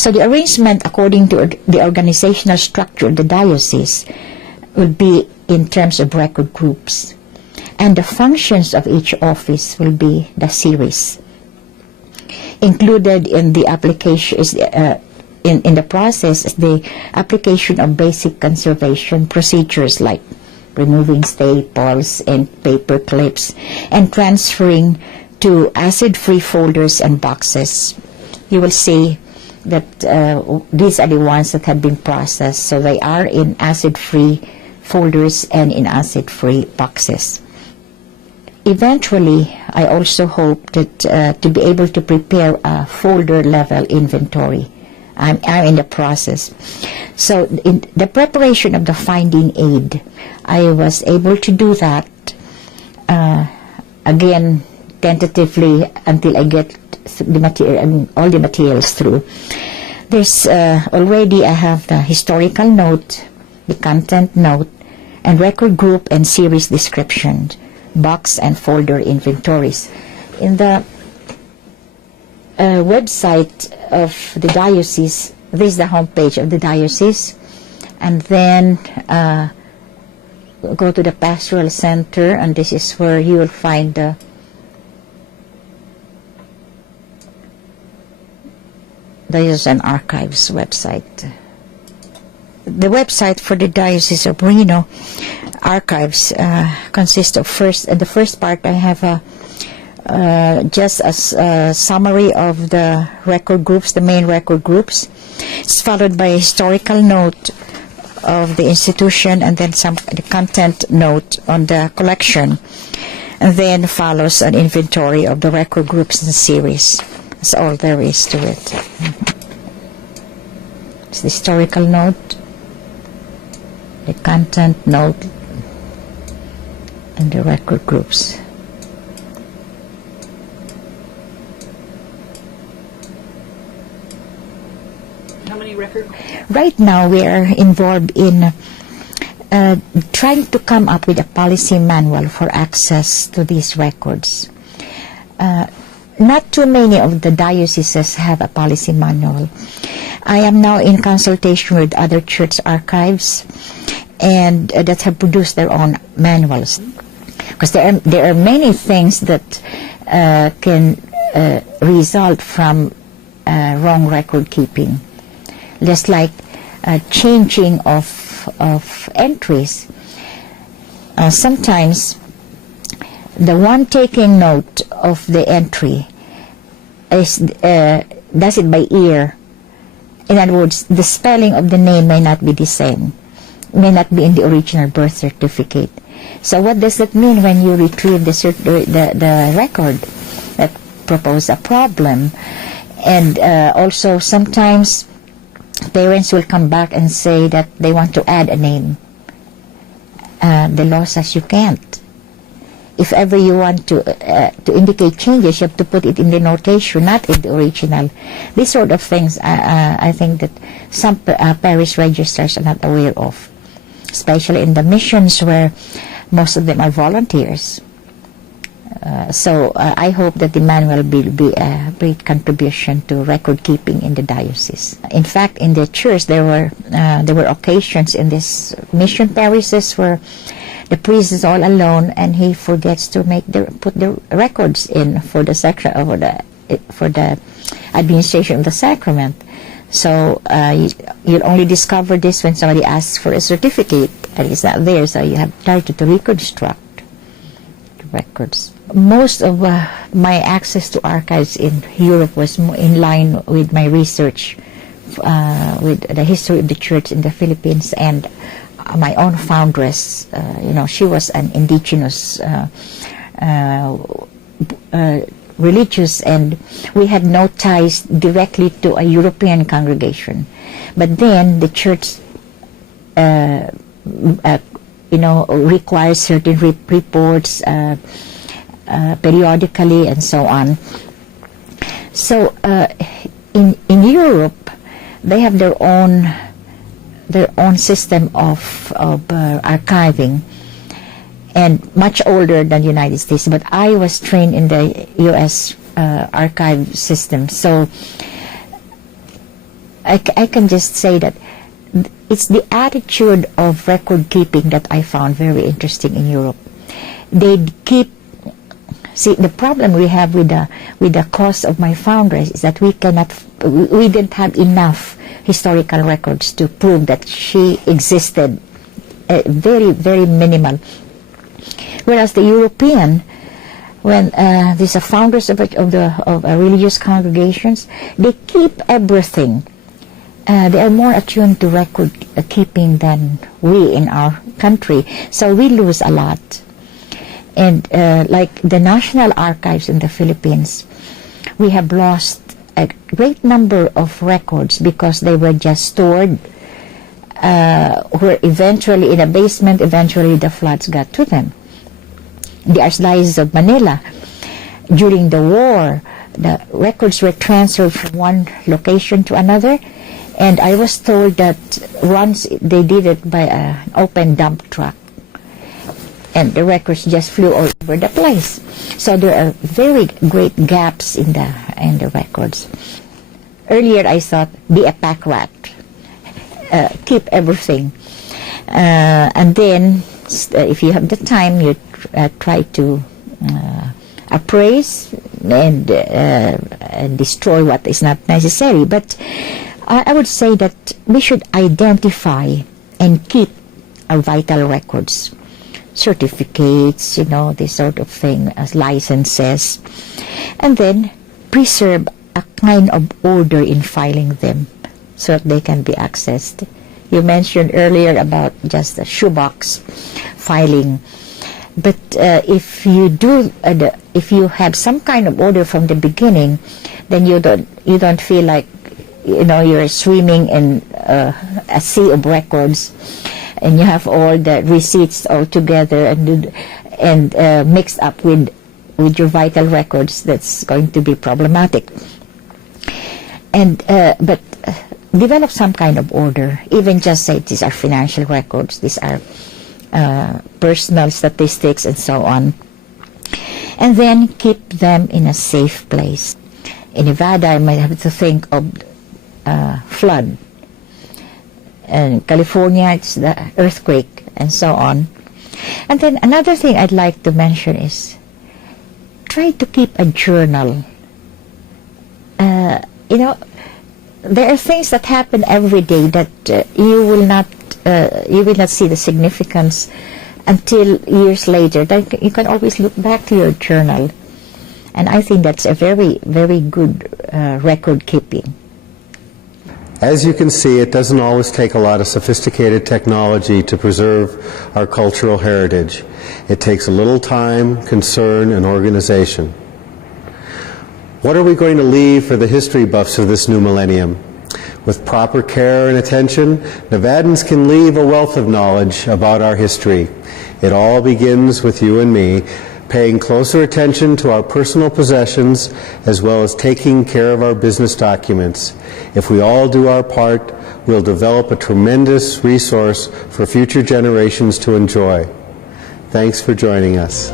So the arrangement according to the organizational structure of the diocese will be in terms of record groups. And the functions of each office will be the series. Included in the application is in the process is the application of basic conservation procedures like removing staples and paper clips and transferring to acid-free folders and boxes. You will see that these are the ones that have been processed, so they are in acid-free folders and in acid-free boxes. Eventually, I also hope that to be able to prepare a folder-level inventory. I'm in the process. So in the preparation of the finding aid, I was able to do that again tentatively until I get the material, all the materials through. There's already I have the historical note, the content note, and record group and series description, box and folder inventories. In the website of the diocese, this is the homepage of the diocese, and then go to the pastoral center, and this is where you will find the Diocesan Archives website. The website for the Diocese of Reno Archives consists of the first part I have just a summary of the record groups, the main record groups. It's followed by a historical note of the institution, and then the content note on the collection, and then follows an inventory of the record groups and series. That's all there is to it. It's the historical note, the content note, and the record groups. How many records? Right now we are involved in trying to come up with a policy manual for access to these records. Not too many of the dioceses have a policy manual. I am now in consultation with other church archives and that have produced their own manuals. Because there are many things that can result from wrong record keeping. Just like changing of entries. Sometimes the one taking note of the entry does it by ear. In other words, the spelling of the name may not be the same, may not be in the original birth certificate. So what does that mean when you retrieve the record? That proposes a problem. And also sometimes parents will come back and say that they want to add a name. The law says you can't. If ever you want to indicate changes, you have to put it in the notation, not in the original. These sort of things, I think that some parish registrars are not aware of, especially in the missions where most of them are volunteers. So I hope that the manual will be a great contribution to record keeping in the diocese. In fact, in the church there were occasions in this mission parishes where the priest is all alone and he forgets to put the records in for the administration of the sacrament. So you'll only discover this when somebody asks for a certificate and it's not there, so you have started to reconstruct the records. Most of my access to archives in Europe was in line with my research with the history of the church in the Philippines, and my own foundress, she was an indigenous religious, and we had no ties directly to a European congregation. But then the church, requires certain reports periodically and so on. So in Europe, they have their own system of archiving, and much older than the United States. But I was trained in the U.S. archive system, so I can just say that it's the attitude of record keeping that I found very interesting in Europe. They keep. See, the problem we have with the cause of my foundress is that we didn't have enough historical records to prove that she existed. Very, very minimal. Whereas the European, when these are founders of religious congregations, they keep everything. They are more attuned to record keeping than we in our country, so we lose a lot. And like the National Archives in the Philippines, we have lost a great number of records because they were just stored, were eventually in a basement. Eventually the floods got to them. The Archdiocese of Manila, during the war, the records were transferred from one location to another, and I was told that once they did it by an open dump truck, and the records just flew all over the place. So there are very great gaps in the records. Earlier I thought, be a pack rat, keep everything, and then if you have the time, you try to appraise and destroy what is not necessary. But I would say that we should identify and keep our vital records, certificates, this sort of thing, as licenses, and then preserve a kind of order in filing them so that they can be accessed. You mentioned earlier about just the shoebox filing, but if you have some kind of order from the beginning, then you don't feel like you're swimming in a sea of records, and you have all the receipts all together and mixed up with your vital records. That's going to be problematic. And but develop some kind of order. Even just say these are financial records, these are personal statistics, and so on. And then keep them in a safe place. In Nevada, I might have to think of flood. In California, it's the earthquake, and so on. And then another thing I'd like to mention is try to keep a journal. There are things that happen every day that you will not see the significance until years later. Then you can always look back to your journal, and I think that's a very, very good record keeping. As you can see, it doesn't always take a lot of sophisticated technology to preserve our cultural heritage. It takes a little time, concern, and organization. What are we going to leave for the history buffs of this new millennium? With proper care and attention, Nevadans can leave a wealth of knowledge about our history. It all begins with you and me, paying closer attention to our personal possessions as well as taking care of our business documents. If we all do our part, we'll develop a tremendous resource for future generations to enjoy. Thanks for joining us.